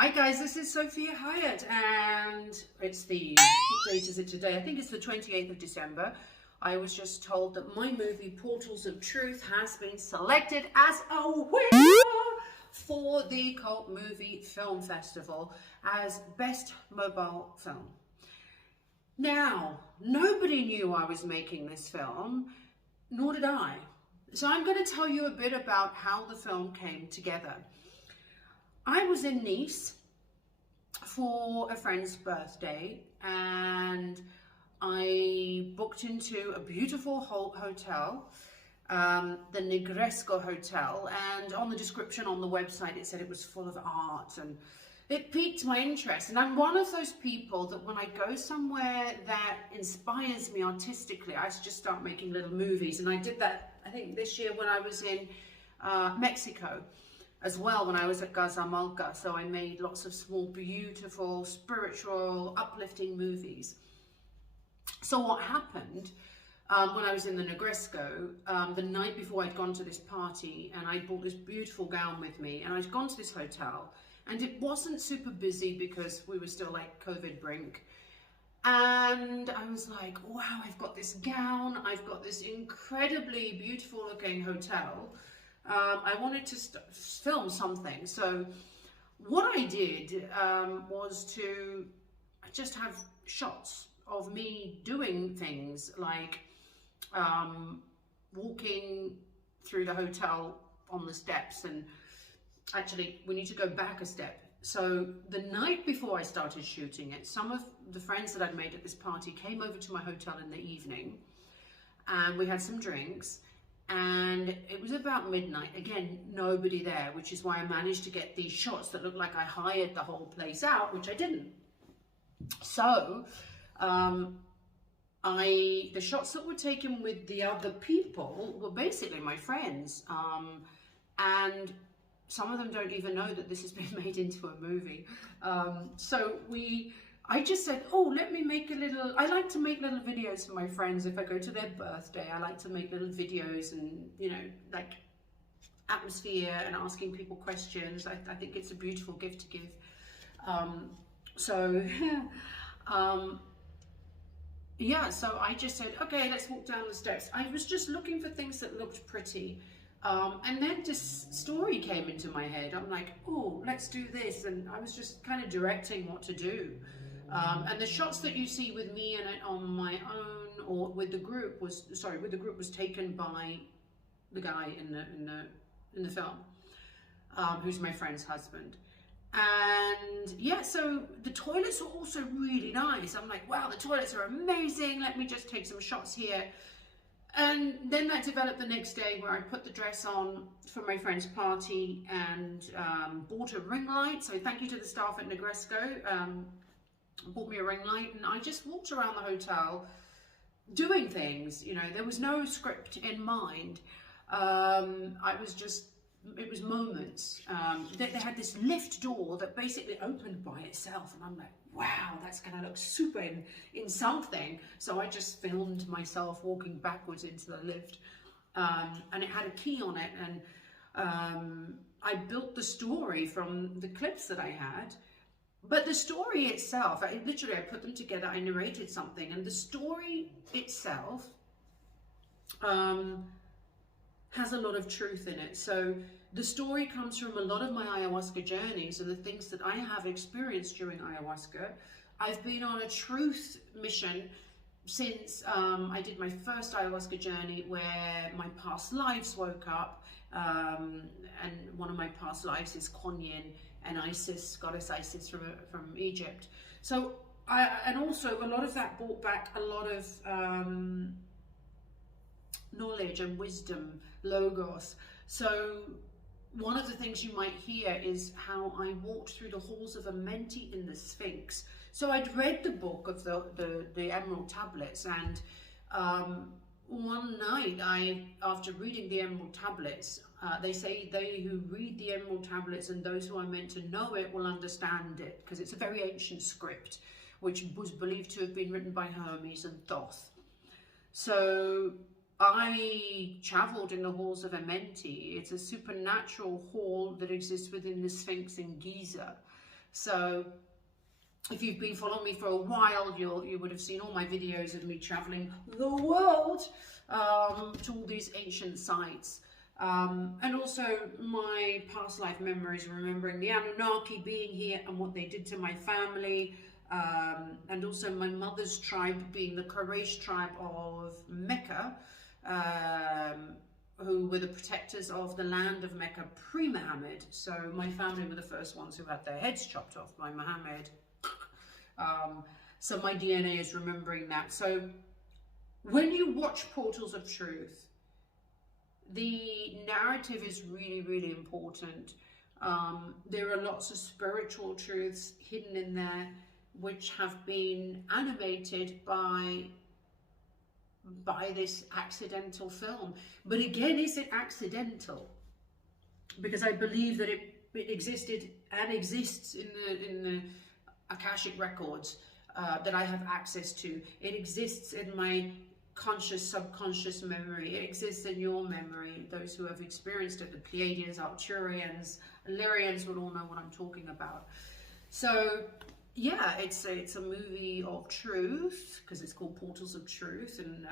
Hi guys, this is Sophia Hyatt and it's what date is it today? I think it's the 28th of December. I was just told that my movie Portals of Truth has been selected as a winner for the Cult Movie Film Festival as Best Mobile Film. Now, nobody knew I was making this film, nor did I. So I'm going to tell you a bit about how the film came together. I was in Nice for a friend's birthday and I booked into a beautiful hotel, the Negresco Hotel, and on the description on the website it said it was full of art, and it piqued my interest. And I'm one of those people that when I go somewhere that inspires me artistically, I just start making little movies. And I did that, I think, this year when I was in Mexico as well, when I was at Gazamalca. So I made lots of small, beautiful, spiritual, uplifting movies. So what happened when I was in the Negresco, the night before I'd gone to this party, and I brought this beautiful gown with me, and I'd gone to this hotel, and it wasn't super busy because we were still like COVID brink. And I was like, wow, I've got this gown, I've got this incredibly beautiful looking hotel. I wanted to film something. So what I did was to just have shots of me doing things like walking through the hotel on the steps. And actually, we need to go back a step. So the night before I started shooting it, some of the friends that I'd made at this party came over to my hotel in the evening, and we had some drinks. And it was about midnight. Again, nobody there, which is why I managed to get these shots that looked like I hired the whole place out, which I didn't. So the shots that were taken with the other people were basically my friends, and some of them don't even know that this has been made into a movie. I just said, oh, let me make I like to make little videos for my friends. If I go to their birthday, I like to make little videos and, you know, like atmosphere and asking people questions. I think it's a beautiful gift to give. Yeah, so I just said, okay, let's walk down the steps. I was just looking for things that looked pretty. And then this story came into my head. I'm like, oh, let's do this. And I was just kind of directing what to do. And the shots that you see with me and on my own or with the group was taken by the guy in the film, who's my friend's husband. And yeah, so the toilets are also really nice. I'm like, wow, the toilets are amazing. Let me just take some shots here. And then that developed the next day, where I put the dress on for my friend's party and bought a ring light. So thank you to the staff at Negresco. Bought me a ring light, and I just walked around the hotel doing things. You know, there was no script in mind. It was moments. They had this lift door that basically opened by itself, and I'm like, wow, that's gonna look super in something. So I just filmed myself walking backwards into the lift, and it had a key on it, and I built the story from the clips that I had. But the story itself, I put them together, I narrated something, and the story itself has a lot of truth in it. So the story comes from a lot of my ayahuasca journeys and the things that I have experienced during ayahuasca. I've been on a truth mission since I did my first ayahuasca journey, where my past lives woke up, and one of my past lives is Kuan Yin and Isis, goddess Isis from Egypt. So and also a lot of that brought back a lot of knowledge and wisdom, logos. So one of the things you might hear is how I walked through the halls of Amenti in the Sphinx. So I'd read the book of the Emerald Tablets, and one night, after reading the Emerald Tablets, they say they who read the Emerald Tablets and those who are meant to know it will understand it, because it's a very ancient script, which was believed to have been written by Hermes and Thoth. So I travelled in the halls of Amenti. It's a supernatural hall that exists within the Sphinx in Giza. So if you've been following me for a while, you would have seen all my videos of me traveling the world to all these ancient sites. And also my past life memories, remembering the Annunaki being here and what they did to my family, and also my mother's tribe being the Quraysh tribe of Mecca, who were the protectors of the land of Mecca pre-Muhammad. So my family were the first ones who had their heads chopped off by Muhammad. So my DNA is remembering that. So when you watch Portals of Truth, the narrative is really, really important. There are lots of spiritual truths hidden in there, which have been animated by this accidental film. But again, is it accidental? Because I believe that it existed and exists in the Akashic records that I have access to. It exists in my conscious, subconscious memory. It exists in your memory. Those who have experienced it, the Pleiadians, Arcturians, Illyrians will all know what I'm talking about. So yeah, it's a movie of truth, because it's called Portals of Truth. And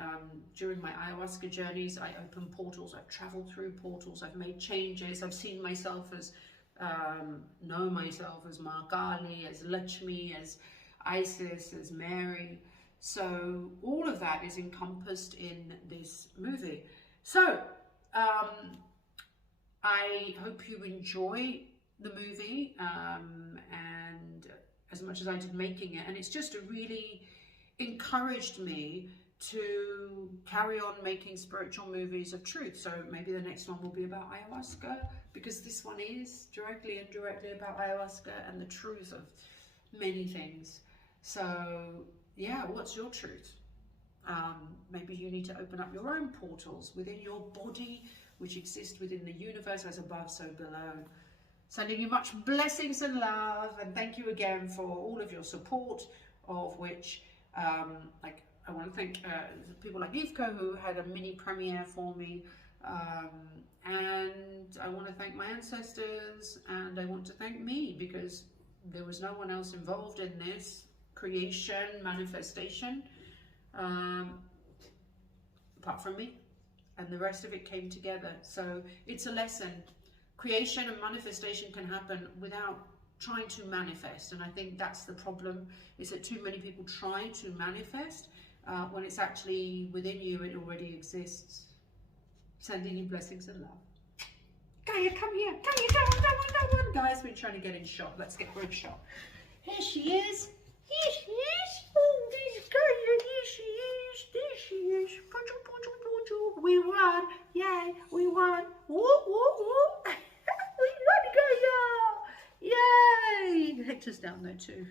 during my ayahuasca journeys, I open portals, I've traveled through portals, I've made changes, I've seen myself as know myself as Ma Kali, as Lakshmi, as Isis, as Mary. So all of that is encompassed in this movie. So I hope you enjoy the movie, and as much as I did making it, and it's just really encouraged me to carry on making spiritual movies of truth. So maybe the next one will be about ayahuasca, because this one is directly and indirectly about ayahuasca and the truth of many things. So yeah, what's your truth? Maybe you need to open up your own portals within your body, which exist within the universe, as above, so below. Sending you much blessings and love, and thank you again for all of your support, of which like I want to thank people like Yvko, who had a mini premiere for me, and I want to thank my ancestors, and I want to thank me, because there was no one else involved in this creation, manifestation, apart from me, and the rest of it came together. So it's a lesson. Creation and manifestation can happen without trying to manifest, and I think that's the problem, is that too many people try to manifest when it's actually within you. It already exists. Sending you blessings and love. Gaia, come here. Gaia, come on. Gaia's been trying to get in shot. Let's get her in shot. Here she is. Here she is. Oh, this is Gaia. Here she is. There she is. Bonjour, bonjour, bonjour. We won. Yay, we won. Woo, woo, woo. We won, Gaia. Yay. Hector's down there too.